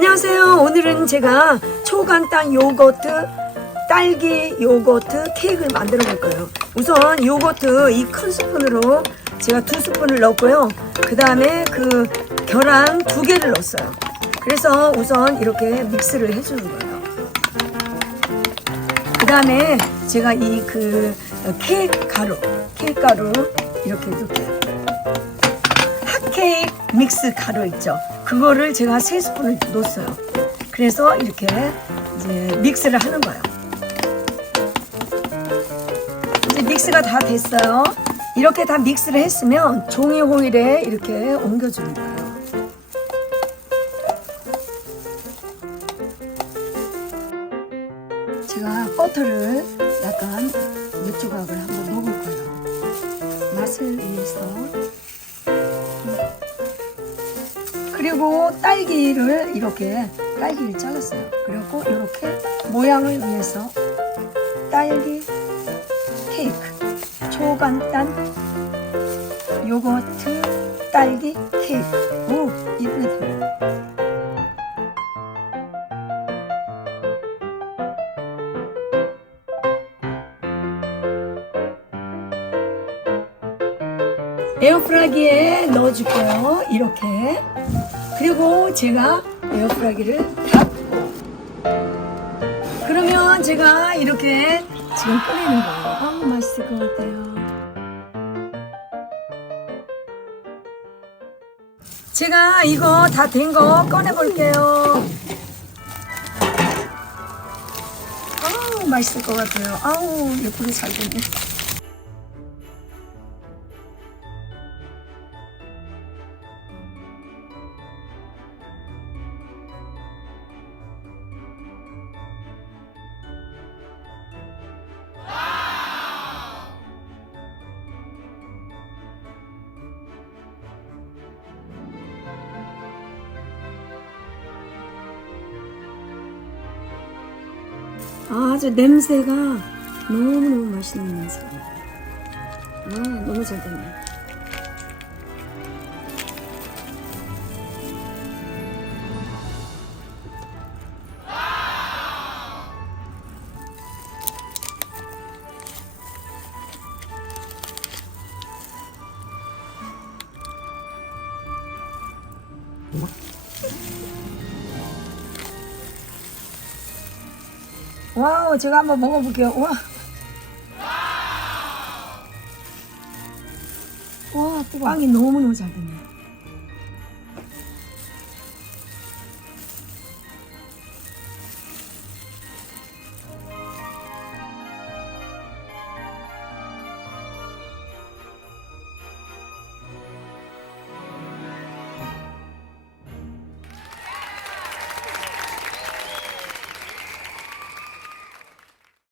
안녕하세요. 오늘은 제가 초간단 요거트 딸기 요거트 케이크를 만들어 볼 거예요. 우선 요거트 이 큰 스푼으로 제가 2스푼을 넣었고요. 그 다음에 그 계란 2개를 넣었어요. 그래서 우선 이렇게 믹스를 해주는 거예요. 그 다음에 제가 이 그 케이크 가루 이렇게 핫케이크 믹스 가루 있죠. 그거를 제가 3스푼을 넣었어요. 그래서 이렇게 이제 믹스를 하는 거예요. 이제 믹스가 다 됐어요. 이렇게 다 믹스를 했으면 종이 호일에 이렇게 옮겨주는 거예요. 제가 버터를 약간 몇 조각을 한번 넣어볼 거예요. 맛을 위해서. 그리고 딸기를 잘랐어요. 그리고 이렇게 모양을 위해서 딸기 케이크 초간단 요거트 딸기 케이크. 오, 이쁘게 돼요. 에어프라이기에 넣어줄게요. 이렇게. 그리고 제가 에어프라이기를 닫고 그러면 제가 이렇게 지금 끓이는 거예요. 아우, 맛있을 것 같아요. 제가 이거 다 된 거 꺼내 볼게요. 아우, 맛있을 것 같아요. 아우, 예쁘게 잘 됐네. 아주 냄새가 너무너무 맛있는 냄새가 나요. 아, 너무 잘 됐네. 와우, 제가 한번 먹어볼게요. 와, 뜨거워. 빵이 너무너무 잘 됐네.